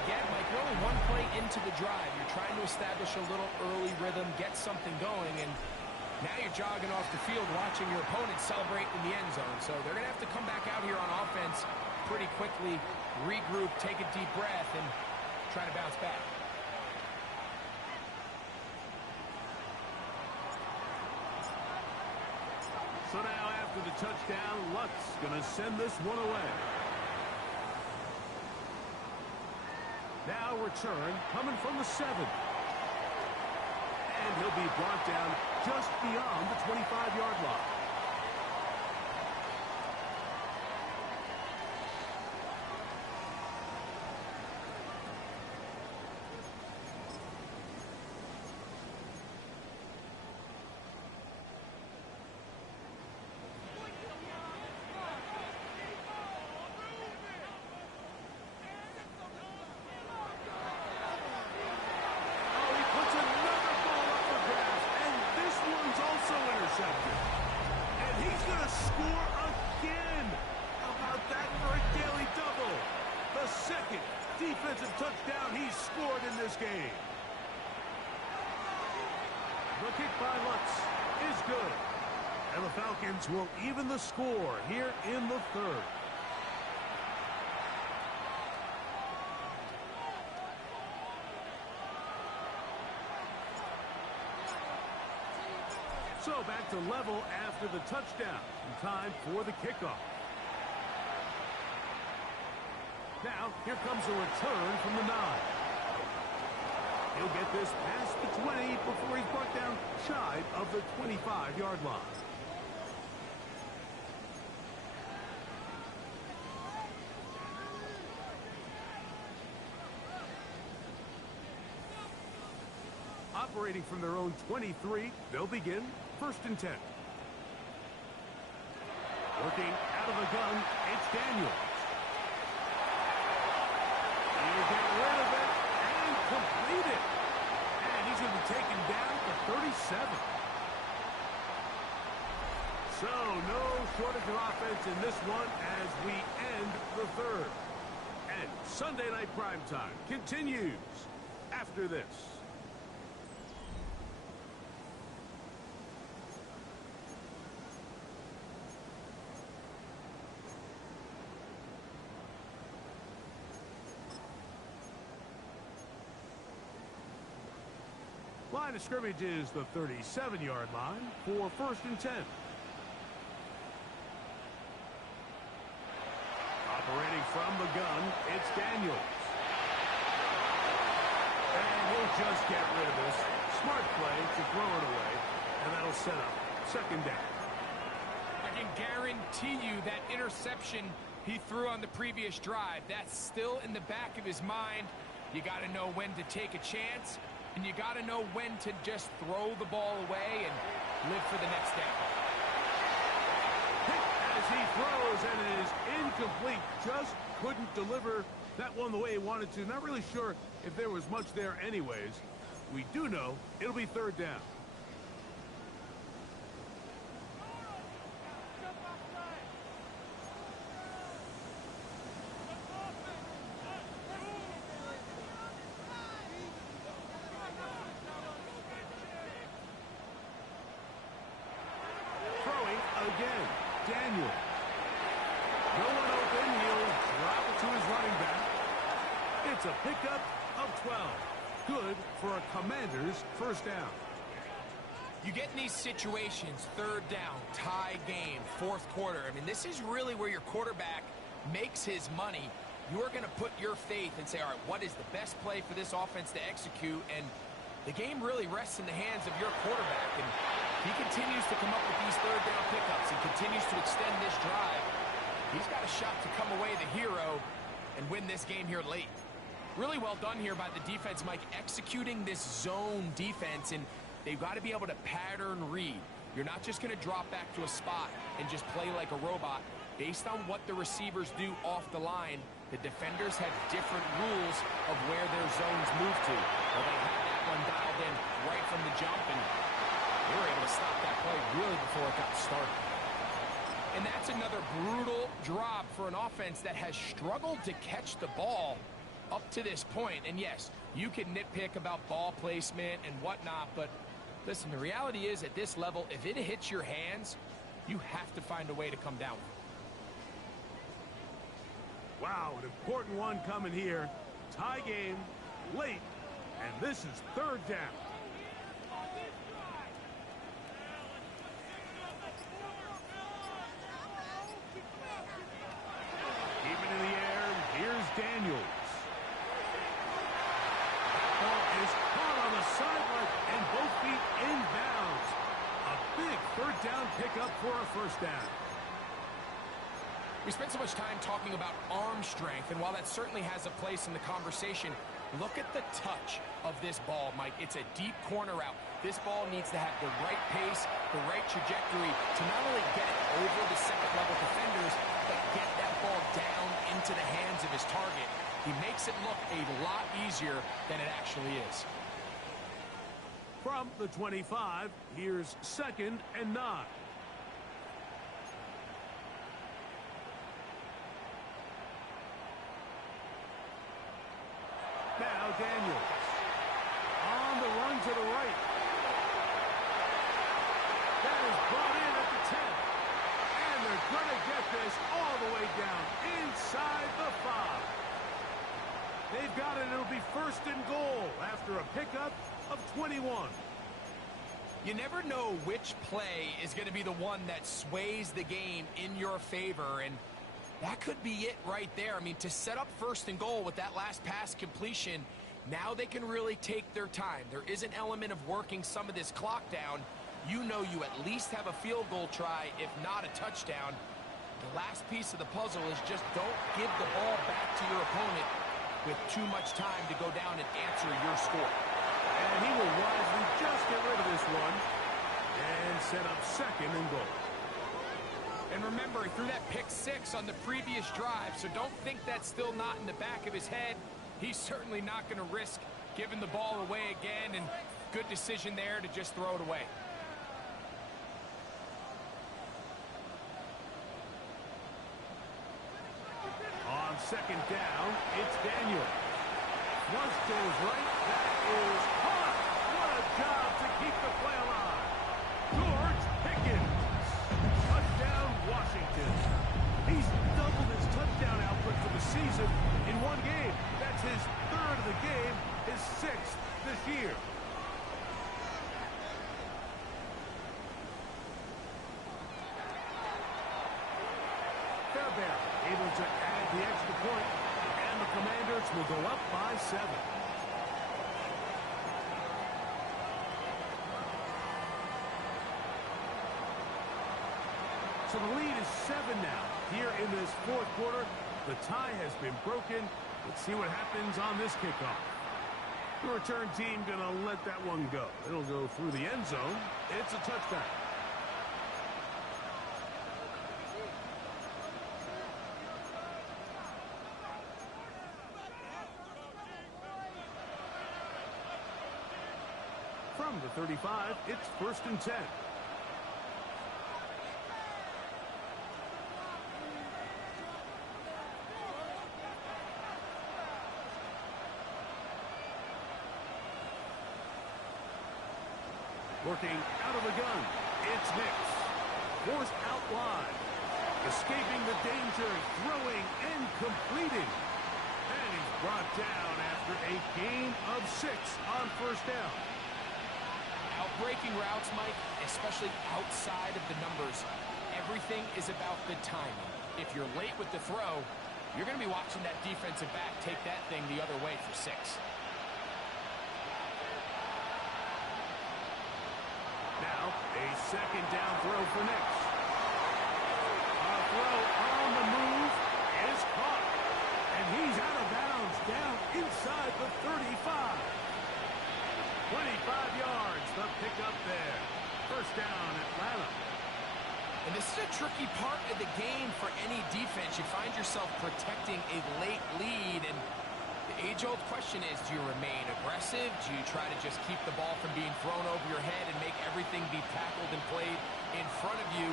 Get, Mike, we're only one play into the drive. You're trying to establish a little early rhythm, get something going, and now you're jogging off the field watching your opponent celebrate in the end zone. So they're going to have to come back out here on offense pretty quickly, regroup, take a deep breath, and try to bounce back. So now after the touchdown, Lutz going to send this one away. Now return coming from the 7. And he'll be brought down just beyond the 25-yard line. And he's going to score again. How about that for a daily double? The second defensive touchdown he's scored in this game. The kick by Lutz is good. And the Falcons will even the score here in the third. So back to level after the touchdown. Time for the kickoff. Now, here comes a return from the 9. He'll get this past the 20 before he's brought down shy of the 25-yard line. Operating from their own 23, they'll begin first and 10. Working out of the gun, it's Daniels. He'll get rid of it and complete it. And he's going to be taken down to 37. shortage of offense in this one as we end the third. And Sunday Night Primetime continues after this. Line of scrimmage is the 37-yard line for 1st and 10. Operating from the gun, it's Daniels. And he'll just get rid of this. Smart play to throw it away, and that'll set up 2nd down. I can guarantee you that interception he threw on the previous drive, that's still in the back of his mind. You got to know when to take a chance, and you got to know when to just throw the ball away and live for the next down. As he throws, and it is incomplete. Just couldn't deliver that one the way he wanted to. Not really sure if there was much there anyways. We do know it'll be 3rd down. Again, Daniel. No one open. He'll drop it to his running back. It's a pickup of 12. Good for a Commander's 1st down. You get in these situations, 3rd down, tie game, 4th quarter. I mean, this is really where your quarterback makes his money. You're going to put your faith and say, all right, what is the best play for this offense to execute? And the game really rests in the hands of your quarterback. And he continues to come up with these 3rd down pickups and continues to extend this drive. He's got a shot to come away the hero and win this game here late. Really well done here by the defense, Mike, executing this zone defense, and they've got to be able to pattern read. You're not just going to drop back to a spot and just play like a robot. Based on what the receivers do off the line, the defenders have different rules of where their zones move to. Well, they had that one dialed in right from the jump, and they were able to stop that play really before it got started. And that's another brutal drop for an offense that has struggled to catch the ball up to this point. And yes, you can nitpick about ball placement and whatnot, but listen, the reality is at this level, if it hits your hands, you have to find a way to come down. Wow, an important one coming here. Tie game, late, and this is 3rd down. Keeping in the air, here's Daniels. Ball is caught on the sideline, and both feet inbounds. A big 3rd down pickup for a 1st down. We spent so much time talking about arm strength, and while that certainly has a place in the conversation, look at the touch of this ball, Mike. It's a deep corner route. This ball needs to have the right pace, the right trajectory to not only get it over the 2nd-level defenders, but get that ball down into the hands of his target. He makes it look a lot easier than it actually is. From the 25, here's 2nd and 9. Now Daniels on the run to the right. That is brought in at the 10. And they're going to get this all the way down inside the 5. They've got it. It'll be 1st and goal after a pickup of 21. You never know which play is going to be the one that sways the game in your favor, and that could be it right there. I mean, to set up 1st and goal with that last pass completion, now they can really take their time. There is an element of working some of this clock down. You know you at least have a field goal try, if not a touchdown. The last piece of the puzzle is just don't give the ball back to your opponent with too much time to go down and answer your score. And he will wisely just get rid of this one and set up 2nd and goal. And remember, he threw that pick 6 on the previous drive, so don't think that's still not in the back of his head. He's certainly not going to risk giving the ball away again, and good decision there to just throw it away. second down. It's Daniel. Flush goes right. That is caught. What a job to keep the play alive. George Pickens. Touchdown, Washington. He's doubled his touchdown output for the season in one game. That's his third of the game, his sixth this year. Fairbairn able to add the extra point, and the Commanders will go up by 7. So the lead is 7 now. Here in this fourth quarter, the tie has been broken. Let's see what happens on this kickoff. The return team going to let that one go. It'll go through the end zone. It's a touchdown. From the 35, it's 1st and 10. Working out of the gun, it's Hicks. Forced out wide. Escaping the danger, throwing and completing. And he's brought down after a gain of 6 on 1st down. Outbreaking routes, Mike, especially outside of the numbers, everything is about the timing. If you're late with the throw, you're going to be watching that defensive back take that thing the other way for 6. Now, a 2nd down throw for Nix. A throw on the move is caught. And he's out of bounds down inside the 35. 25 yards, the pickup there. 1st down, Atlanta. And this is a tricky part of the game for any defense. You find yourself protecting a late lead, and the age-old question is, do you remain aggressive? Do you try to just keep the ball from being thrown over your head and make everything be tackled and played in front of you?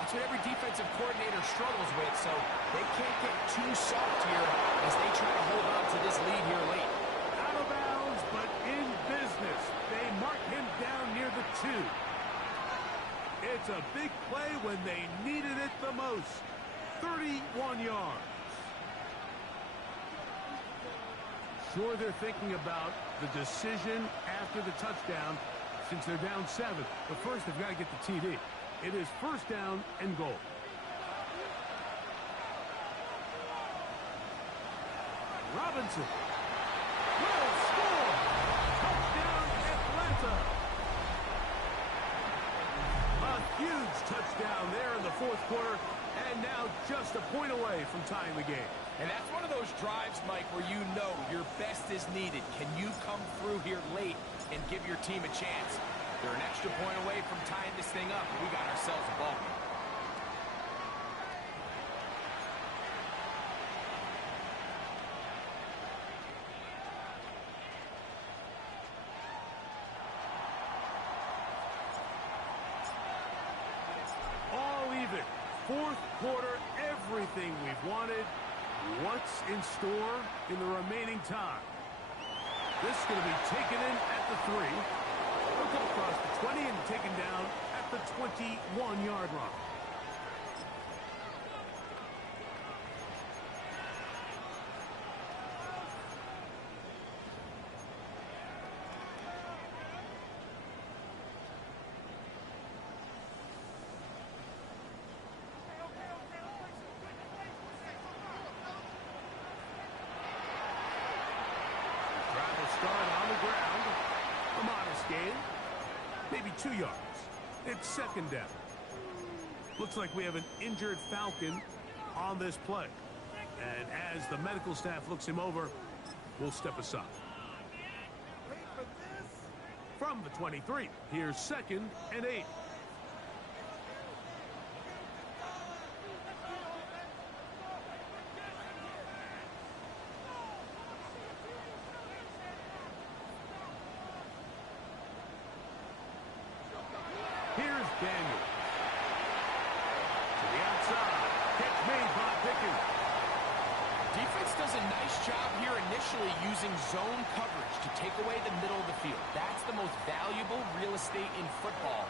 That's what every defensive coordinator struggles with, so they can't get too soft here as they try to hold on to this lead here late. Out of bounds, but in business. They mark him down near the 2. It's a big play when they needed it the most. 31 yards. Sure, they're thinking about the decision after the touchdown since they're down 7. But first, they've got to get the TD. It is 1st down and goal. Robinson will score. Touchdown, Atlanta. A huge touchdown there in the 4th quarter, and now just a point away from tying the game. And that's one of those drives, Mike, where you know your best is needed. Can you come through here late and give your team a chance? They're an extra point away from tying this thing up, and we got ourselves a ball game. All even. 4th quarter, everything we've wanted. What's in store in the remaining time? This is going to be taken in at the 3. They'll come across the 20 and taken down at the 21-yard line. Start on the ground. A modest gain. Maybe 2 yards. It's 2nd down. Looks like we have an injured Falcon on this play. And as the medical staff looks him over, we'll step aside. From the 23, here's 2nd and 8. Daniel. To the outside. Catch made by Pickens. Defense does a nice job here initially using zone coverage to take away the middle of the field. That's the most valuable real estate in football.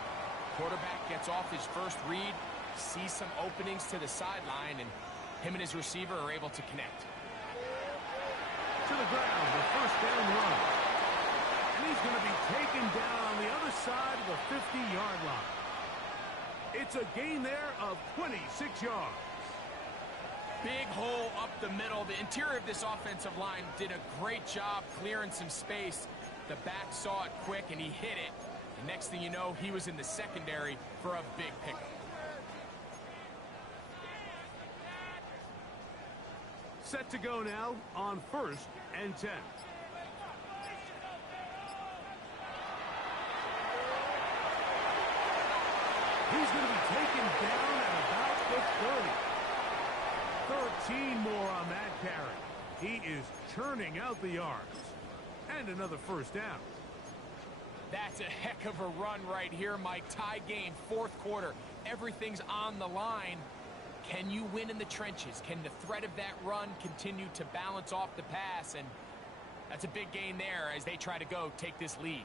Quarterback gets off his first read, sees some openings to the sideline, and him and his receiver are able to connect. To the ground, the first down run. And he's going to be taken down on the other side of the 50-yard line. It's a gain there of 26 yards. Big hole up the middle. The interior of this offensive line did a great job clearing some space. The back saw it quick, and he hit it. And next thing you know, he was in the secondary for a big pickup. Set to go now on 1st and 10. He's going to be taken down at about the 30. 13 more on that carry. He is churning out the yards. And another first down. That's a heck of a run right here, Mike. Tie game, 4th quarter. Everything's on the line. Can you win in the trenches? Can the threat of that run continue to balance off the pass? And that's a big gain there as they try to go take this lead.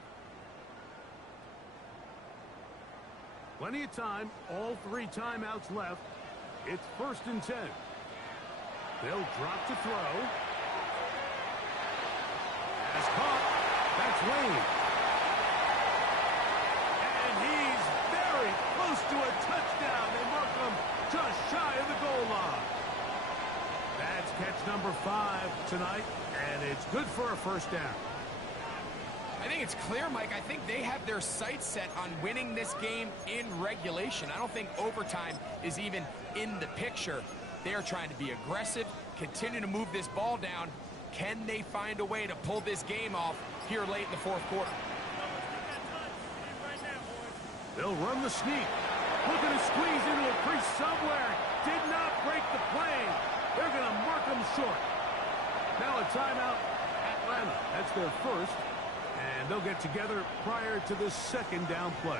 Plenty of time. All 3 timeouts left. It's 1st and 10. They'll drop to throw. Has caught. That's Wayne. And he's very close to a touchdown. They mark him just shy of the goal line. That's catch number 5 tonight, and it's good for a first down. I think it's clear, Mike. I think they have their sights set on winning this game in regulation. I don't think overtime is even in the picture. They're trying to be aggressive, continue to move this ball down. Can they find a way to pull this game off here late in the 4th quarter? They'll run the sneak. Looking to squeeze into a crease somewhere. Did not break the plane. They're going to mark them short. Now a timeout, Atlanta. That's their first. And they'll get together prior to the 2nd down play.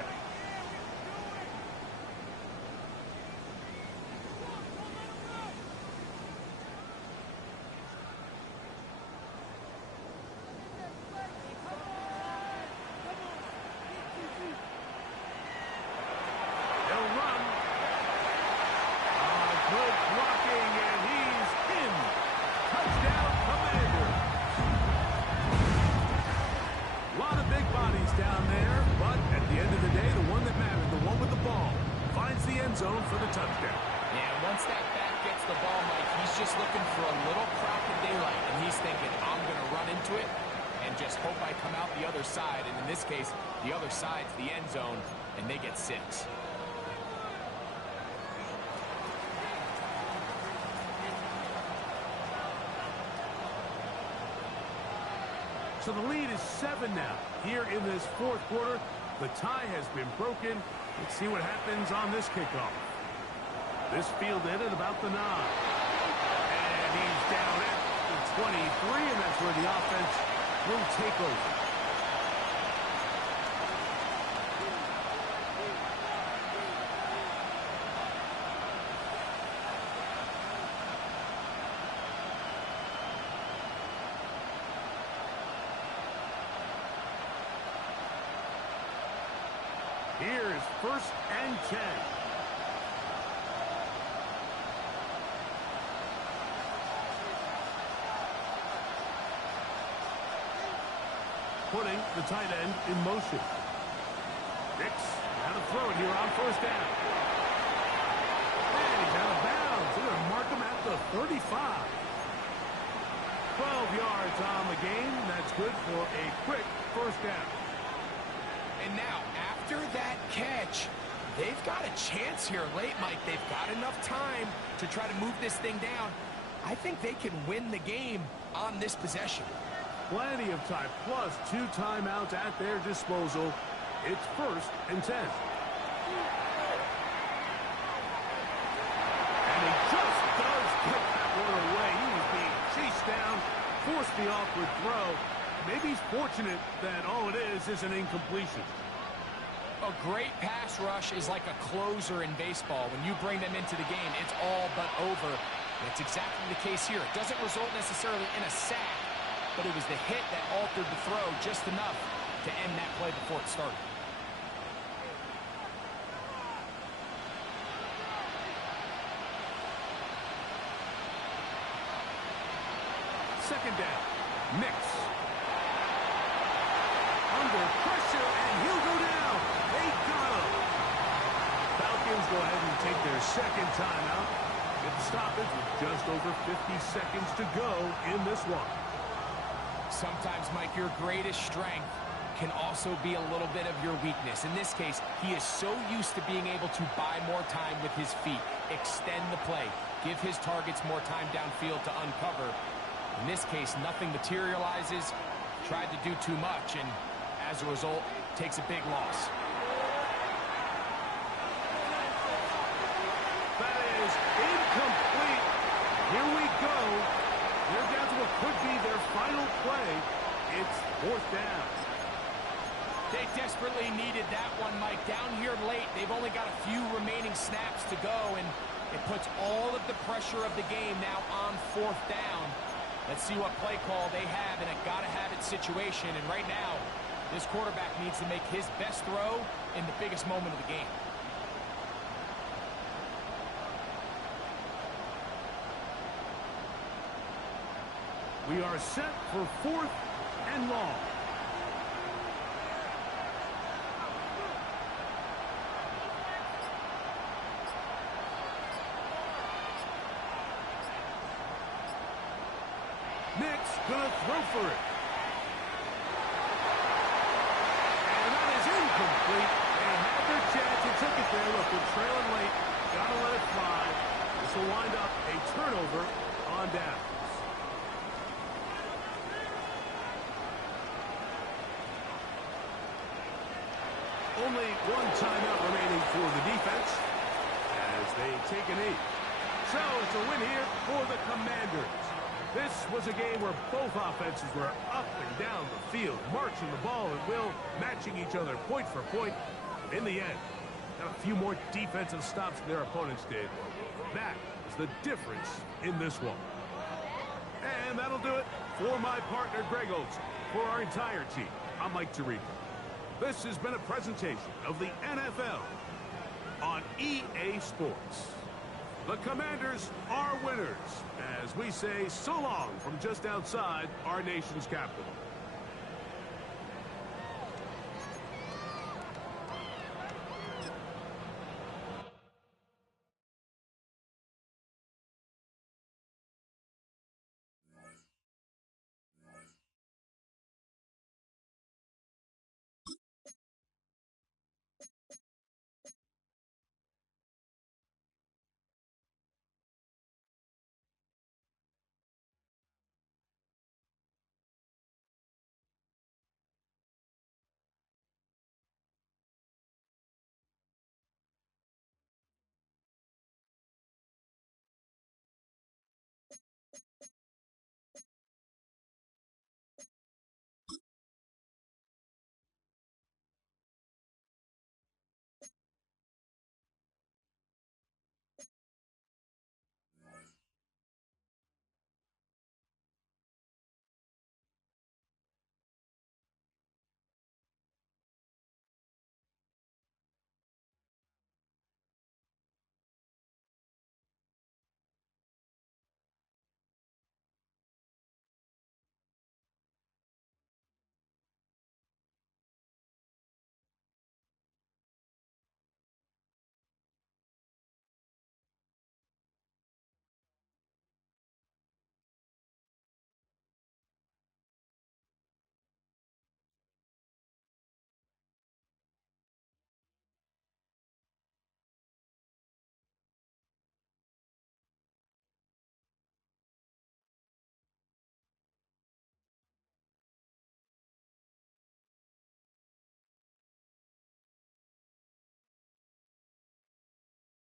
Down there, but at the end of the day, the one that mattered, the one with the ball, finds the end zone for the touchdown. Yeah, once that back gets the ball, Mike, he's just looking for a little crack of daylight, and he's thinking, I'm going to run into it and just hope I come out the other side. And in this case, the other side's the end zone, and they get 6. So the lead is 7 now. Here in this 4th quarter, the tie has been broken. Let's see what happens on this kickoff. This fielded at about the 9. And he's down at the 23, and that's where the offense will take over. Here's 1st and 10. Putting the tight end in motion. Dix, how to throw it here on 1st down. And he's out of bounds. They're going to mark him at the 35. 12 yards on the game. That's good for a quick 1st down. And now, after that catch, they've got a chance here late, Mike. They've got enough time to try to move this thing down. I think they can win the game on this possession. Plenty of time, plus 2 timeouts at their disposal. It's 1st and 10. And he just does get that one away. He was being chased down, forced the awkward throw. Maybe he's fortunate that all it is an incompletion. A great pass rush is like a closer in baseball. When you bring them into the game, it's all but over. That's exactly the case here. It doesn't result necessarily in a sack, but it was the hit that altered the throw just enough to end that play before it started. Second down. Nix. Under pressure, and he'll go down. They got him. Falcons go ahead and take their second timeout. Get the stoppage with just over 50 seconds to go in this one. Sometimes, Mike, your greatest strength can also be a little bit of your weakness. In this case, he is so used to being able to buy more time with his feet, extend the play, give his targets more time downfield to uncover. In this case, nothing materializes, tried to do too much, and as a result, takes a big loss. That is incomplete. Here we go. They're down to what could be their final play. It's fourth down. They desperately needed that one, Mike. Down here late, they've only got a few remaining snaps to go, and it puts all of the pressure of the game now on fourth down. Let's see what play call they have in a gotta-have-it situation. And right now, this quarterback needs to make his best throw in the biggest moment of the game. We are set for fourth and long. Nix gonna throw for it. And that is incomplete. They had their chance and took it there. Look, they're trailing late. Gotta let it fly. This will wind up a turnover on downs. Only one timeout remaining for the defense as they take a knee. So it's a win here for the Commanders. This was a game where both offenses were up and down the field, marching the ball at will, matching each other point for point. In the end, got a few more defensive stops than their opponents did. That is the difference in this one. And that'll do it for my partner, Greg Olson. For our entire team, I'm Mike Tirico. This has been a presentation of the NFL on EA Sports. The Commanders are winners, as we say so long from just outside our nation's capital.